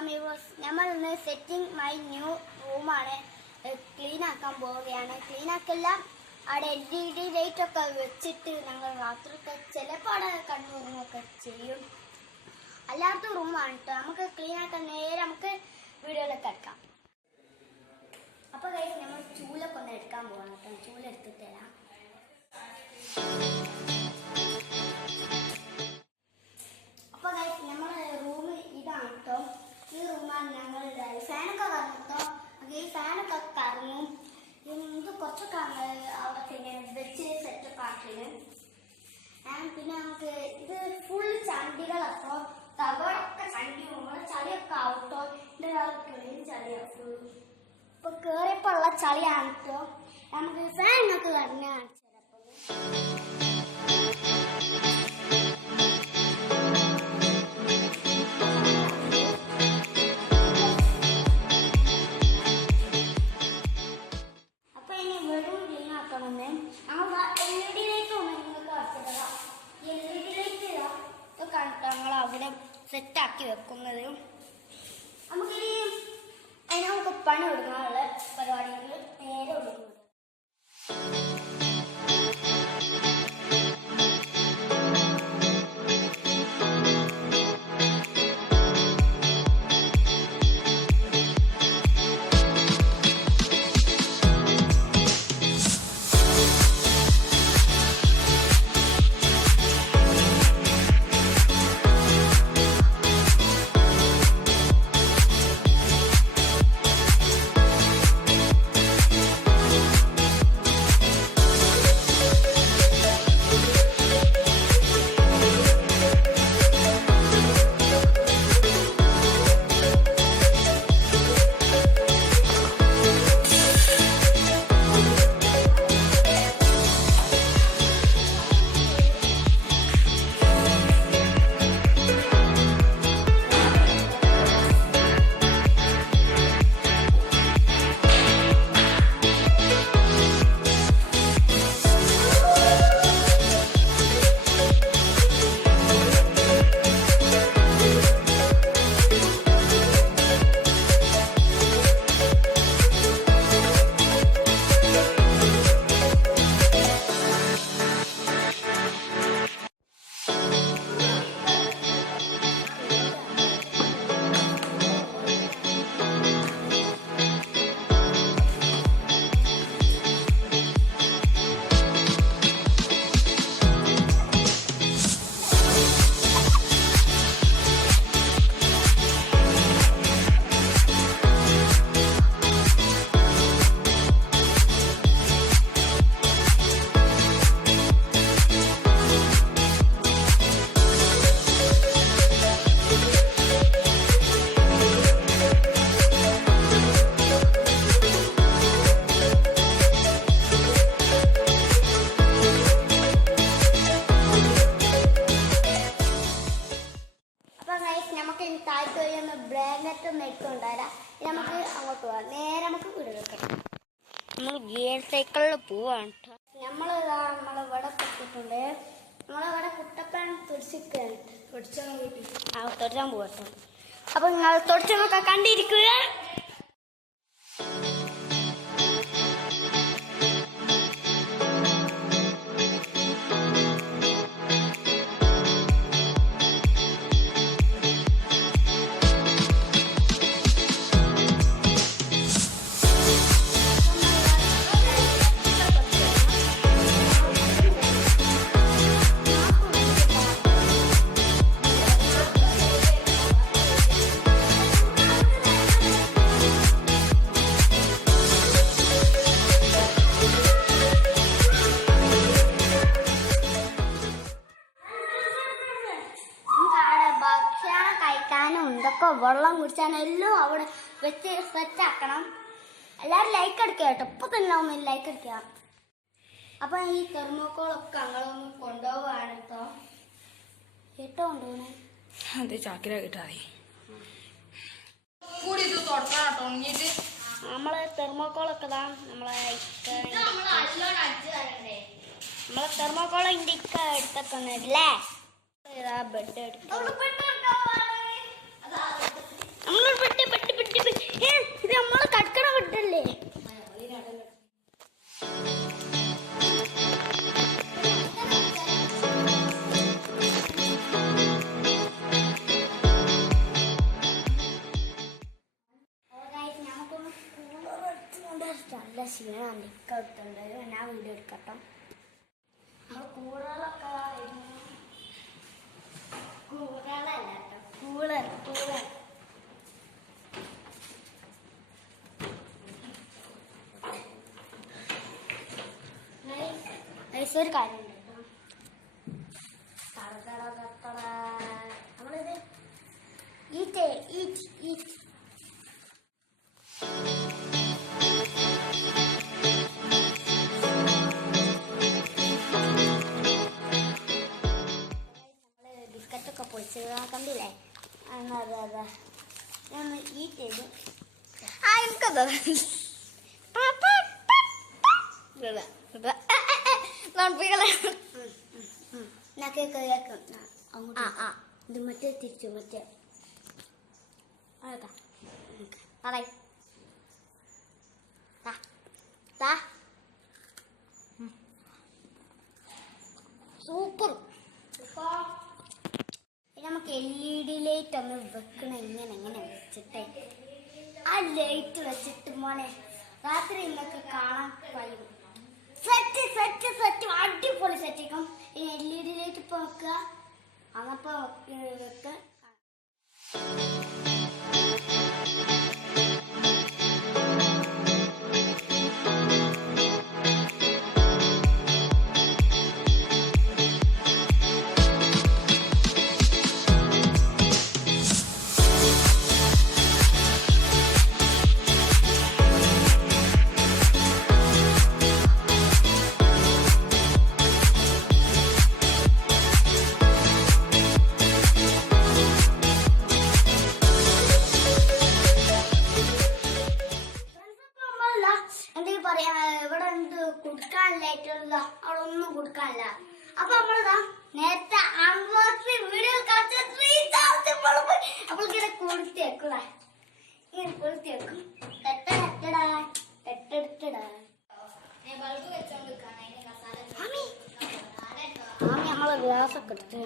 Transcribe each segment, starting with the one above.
നമ്മൾ ഇന്ന് setting my new റൂമാണ് ക്ലീൻ ആക്കാൻ പോവുകയാണ്. ക്ലീൻ ആക്കെല്ലാം അവിടെ LED ലൈറ്റ് ഒക്കെ വെച്ചിട്ട് ഞങ്ങൾ രാത്രിയൊക്കെ ചിലപ്പോൾ അവിടെ കണ്ണുറങ്ങുകയൊക്കെ ചെയ്യും. അല്ലാത്ത റൂമാണ് കേട്ടോ. നമുക്ക് ക്ലീൻ ആക്കാൻ നേരെ നമുക്ക് വീഡിയോയിലൊക്കെ എടുക്കാം. അപ്പോൾ ഗൈസ് നമ്മൾ ചൂലൊക്കെ ഒന്ന് എടുക്കാൻ പോവാണ് കേട്ടോ. ചൂലെടുത്തിട്ട് തരാം. അപ്പോൾ ഗൈസ് നമ്മുടെ റൂം ഇതാണ് കേട്ടോ. ഈ റൂമാണ് ഞങ്ങൾ ഫാനൊക്കെ കറങ്ങട്ടോ. ഈ ഫാനൊക്കെ കറങ്ങും. ഇത് കുറച്ചൊക്കെ അവിടെ പിന്നെ വെച്ച് സെറ്റപ്പ് ആക്കിയത്. പിന്നെ നമുക്ക് ഇത് ഫുൾ ചണ്ടികളപ്പോൾ തവളൊക്കെ ചണ്ടി പോകുമ്പോൾ ചളിയൊക്കെ ആവട്ടോ. ഇതിൻ്റെ ചളിയാണ് ഫുൾ. ഇപ്പോൾ കയറിയപ്പോൾ ഉള്ള ചളിയാണ് കേട്ടോ. നമുക്ക് ഫാനൊക്കെ കറങ്ങാൻ ഞങ്ങൾ അവിടെ സെറ്റാക്കി വെക്കുന്നത്. നമുക്കിനി നമുക്ക് പണി കൊടുക്കാനുള്ള പരിപാടികൾ നേരെ കൊടുക്കുന്നത്. ബ്ലാങ്കറ്റ് ഒന്ന് എടുത്തുകൊണ്ടുവരാം. നമുക്ക് അങ്ങോട്ട് പോവാം. നേരെ നമുക്ക് വീട് വെക്കാം. നമ്മൾ ഗിയർ സൈക്കിളിൽ പോവാണ്. നമ്മളിവിടെ പൊട്ടിട്ടുണ്ട്. നമ്മളിവിടെ കുട്ടപ്പൻ തുടിച്ചിരിക്കുകയാണ്. തൊടിച്ചാൻ പോകട്ടോ. അപ്പൊ നിങ്ങൾ തൊടിച്ചൊക്കെ കണ്ടിരിക്കുക. ഇതൊക്കെ വെള്ളം കുടിച്ചാൽ എല്ലാം അവിടെ വെച്ച് സെറ്റാക്കണം. എല്ലാവരും ലൈക്ക് അടിക്കുക കേട്ടോ. ഇപ്പൊ തന്നെ ഒന്ന് ലൈക്ക് അടിക്കുക. അപ്പൊ ഈ തെർമോക്കോളൊക്കെ ഞങ്ങളൊന്ന് കൊണ്ടുപോവാണ് കേട്ടോ. കേട്ടോ കൊണ്ടുപോകണേ. അതെ ചാക്കില കിട്ടാ നമ്മളെ തെർമോക്കോളൊക്കെ നമ്മളെ തെർമോക്കോള ഇന്ത്യക്ക എടുത്തൊക്കെ ബെഡ് എടുക്കാം. നമ്മള് പെട്ടി ഇത് നമ്മള് കടക്കണ വിട്ടല്ലേ. നല്ല ക്ഷീണമാണ് എടുത്തുണ്ട്. ഞാൻ വീഡിയോ എടുക്കട്ടോ. നമ്മൾ കൂളറൊക്കെ കൂളറല്ല കേട്ടോ, കൂളർ. ഒരു കാര്യമുണ്ട് കേട്ടോ. നമ്മളിത് ഈറ്റ് ബിസ്ക്കറ്റൊക്കെ പൊളിച്ച് കണ്ടില്ലേ? അതെ ഞാൻ ഈറ്റ് ചെയ്തു. എനിക്കത് ഇത് മറ്റേ തിരിച്ചു മറ്റേ സൂപ്പർ. നമുക്ക് LED ലൈറ്റ് ഒന്ന് വെക്കണം. എങ്ങനെ വെച്ചിട്ടേ ആ ലൈറ്റ് വെച്ചിട്ട് മോനെ രാത്രി നിങ്ങൾക്ക് കാണാൻ കഴിയും. സെറ്റ് അടിപൊളി സെറ്റിക്കും. ഈ LED ലൈറ്റ് ഇപ്പൊ വെക്കുക. അന്നപ്പോ വെക്ക. എന്തെങ്കിലും പറയാ, ഇവിടെ എന്ത് കൊടുക്കാനില്ലായിട്ടുള്ള അവിടെ ഒന്നും കൊടുക്കാനില്ല. അപ്പൊ നമ്മളിതാ നേരത്തെ അൺബോക്സ് വീഡിയോ അപ്പോൾ ഇങ്ങനെ കൊളുത്തി വെക്കൂല. ഇങ്ങനെ കൊളുത്തി വെക്കും. നമ്മള് ഗ്ലാസ് ഒക്കെ എടുത്ത്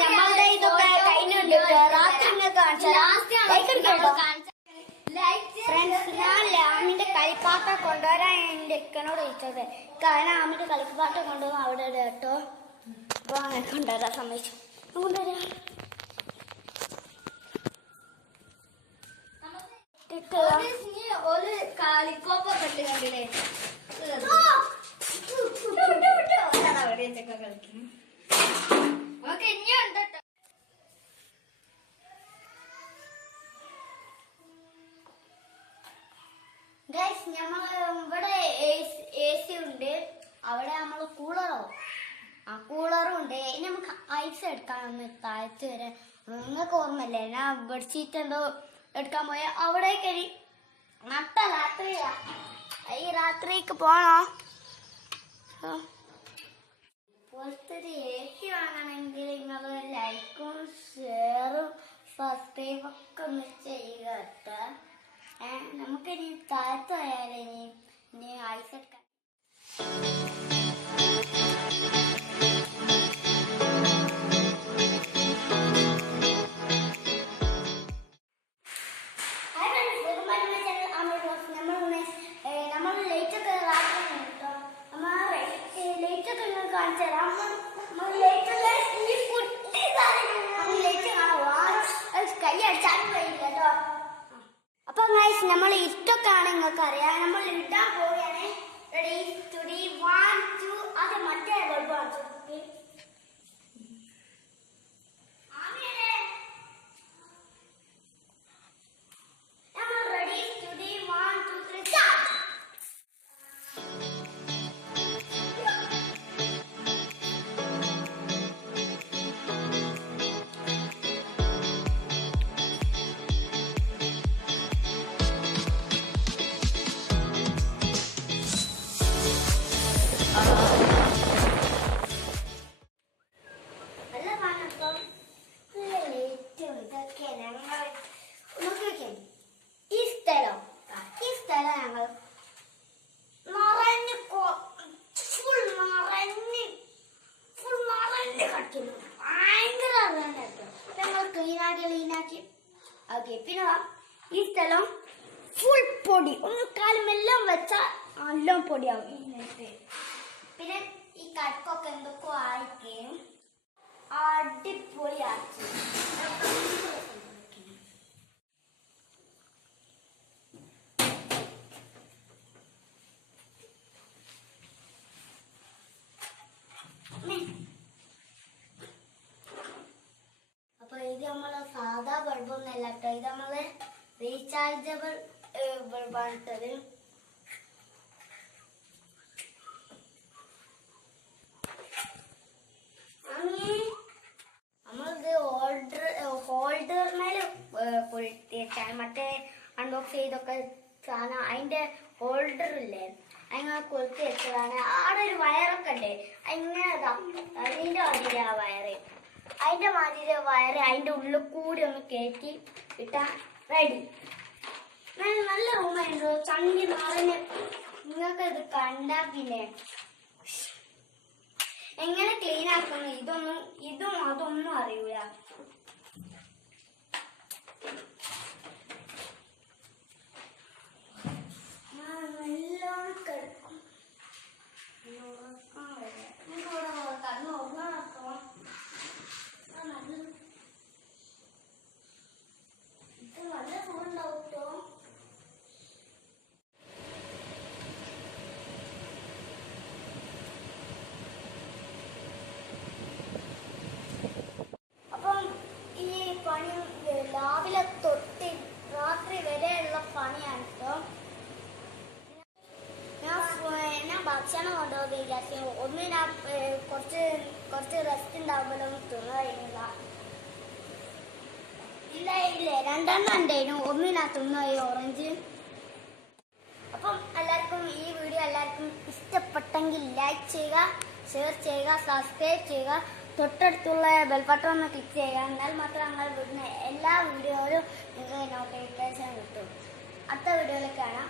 നമ്മളുടെ ഇതൊക്കെ കഴിഞ്ഞുണ്ട്. ഫ്രണ്ട്സ്, ഞാൻ ആമിന്റെ കളിപ്പാട്ട കൊണ്ടുവരാൻ എന്റെ ഇക്കനോട് ചോദിച്ചത്. കാരണം ആമിന്റെ കളിപ്പാട്ട കൊണ്ടുപോകാൻ അവിടെ കേട്ടോ. അപ്പൊ അങ്ങനെ കൊണ്ടുവരാൻ സമ്മതിച്ചു. കൊണ്ടുവരാം. ഒരു കളിക്കോപ്പൊക്കെ ഇട്ട് കണ്ടില്ലേ? കളിക്കും. ഓക്കെ, ഇനിയുണ്ട് കേട്ടോ. ഗൈസ്, നമ്മൾ ഇവിടെ AC ഉണ്ട്. അവിടെ നമ്മൾ കൂളറും ഉണ്ട്. ഇനി നമുക്ക് ഐസ് എടുക്കാനൊന്ന് താഴ്ച വരെ. നിങ്ങൾക്ക് ഓർമ്മല്ലേ, ഞാൻ ബെഡ്ഷീറ്റ് എന്തോ എടുക്കാൻ പോയ അവിടേക്ക് നട്ട രാത്രിയാ. ഈ രാത്രിക്ക് പോണോ? പോലത്തൊരു AC വാങ്ങണമെങ്കിൽ നിങ്ങൾ ലൈക്കും ഷെയറും സബ്സ്ക്രൈബ് ഒക്കെ ഒന്ന് ചെയ്യുക കേട്ടോ. നമുക്കിനി താഴത്ത് പോയാലേ ഇനി ഐസ് എടുക്കാൻ. നമ്മൾ ലൈറ്റൊക്കെ കേട്ടോ. ലൈറ്റൊക്കെ നിങ്ങൾ കാണിച്ചു തരാം. ലൈറ്റ് കൈ അടിച്ചാലും കഴിയില്ല കേട്ടോ. അപ്പൊ ഗൈസ്, നമ്മൾ ഇട്ടൊക്കെയാണ് നിങ്ങൾക്ക് അറിയാം. നമ്മൾ ഇടാൻ പോവുകയാണ്. റെഡി 3 1 2. അത് മറ്റേ ബൾബ് കാണിച്ചു. നമ്മൾ റെഡി 3 1 2 3 സ്റ്റാർട്ട്. നെറ്റെല്ലാം ഫുൾ പൊടി. ഒന്ന് കാലുമെല്ലാം വെച്ചാൽ എല്ലാം പൊടിയാവും ഈ നെറ്റ്. പിന്നെ ഈ കടക്കൊക്കെ എന്തൊക്കെയോ ആയിക്കും അടിപൊളിയാക്കി. അപ്പൊ ഇത് നമ്മളെ സാധാ ബൾബൊന്നല്ല കേട്ടോ, ഇത് നമ്മളെ റീചാർജബിൾ ബൾബാണ് ഇട്ടത്. നമ്മളിത് ഹോൾഡറിനേല് പൊളിച്ചാൽ മറ്റേ അൺബോക്സ് ചെയ്തൊക്കെ സാധനം അതിന്റെ ഹോൾഡർ ഇല്ലേ അങ്ങനെ കൊളുത്തി വെച്ചതാണ്. അവിടെ ഒരു വയറൊക്കെ ഉണ്ട്, അങ്ങനെ അതിന്റെ മാതിരി ആ വയറ്, അതിന്റെ മാതിരി വയറ് അതിന്റെ ഉള്ളിൽ കൂടി ഒന്ന് കയറ്റി ഇട്ടാ റെഡി. നല്ല റൂമായിരുന്നു, ചങ്ങി നിറഞ്ഞ്. നിങ്ങൾക്ക് ഇത് കണ്ടാ പിന്നെ എങ്ങനെ ക്ലീൻ ആക്കുന്നു ഇതും അതൊന്നും അറിയൂല. നല്ലോണം കിടക്കും. കടന്നു ഉറങ്ങാൻ ഇത് നല്ല സുഖമുണ്ടാവും കേട്ടോ. അപ്പം ഈ പണി രാവിലെ തൊട്ട് രാത്രി വരെയുള്ള പണിയാണ് കേട്ടോ. ഞാൻ ഭക്ഷണം കൊണ്ടുപോകുന്ന വിചാരിച്ചു. ഒന്ന് ഞാൻ കുറച്ച് റെസ്റ്റ് ഉണ്ടാകുമ്പോഴൊന്നും തിന്നുകഴിഞ്ഞില്ല. ഇല്ലേ 2 ഉണ്ടായിരുന്നു, ഒന്ന് ഞാൻ തിന്നുപോയി ഓറഞ്ച്. അപ്പം എല്ലാവർക്കും ഈ വീഡിയോ എല്ലാവർക്കും ഇഷ്ടപ്പെട്ടെങ്കിൽ ലൈക്ക് ചെയ്യുക, ഷെയർ ചെയ്യുക, സബ്സ്ക്രൈബ് ചെയ്യുക, തൊട്ടടുത്തുള്ള ബെൽ ബട്ടൺ ഒന്ന് ക്ലിക്ക് ചെയ്യുക. എന്നാൽ മാത്രം ഞങ്ങൾ വിടുന്ന എല്ലാ വീഡിയോയിലും നിങ്ങൾക്ക് നോട്ടിഫിക്കേഷൻ കിട്ടും. അടുത്ത വീഡിയോയിൽ കാണാം.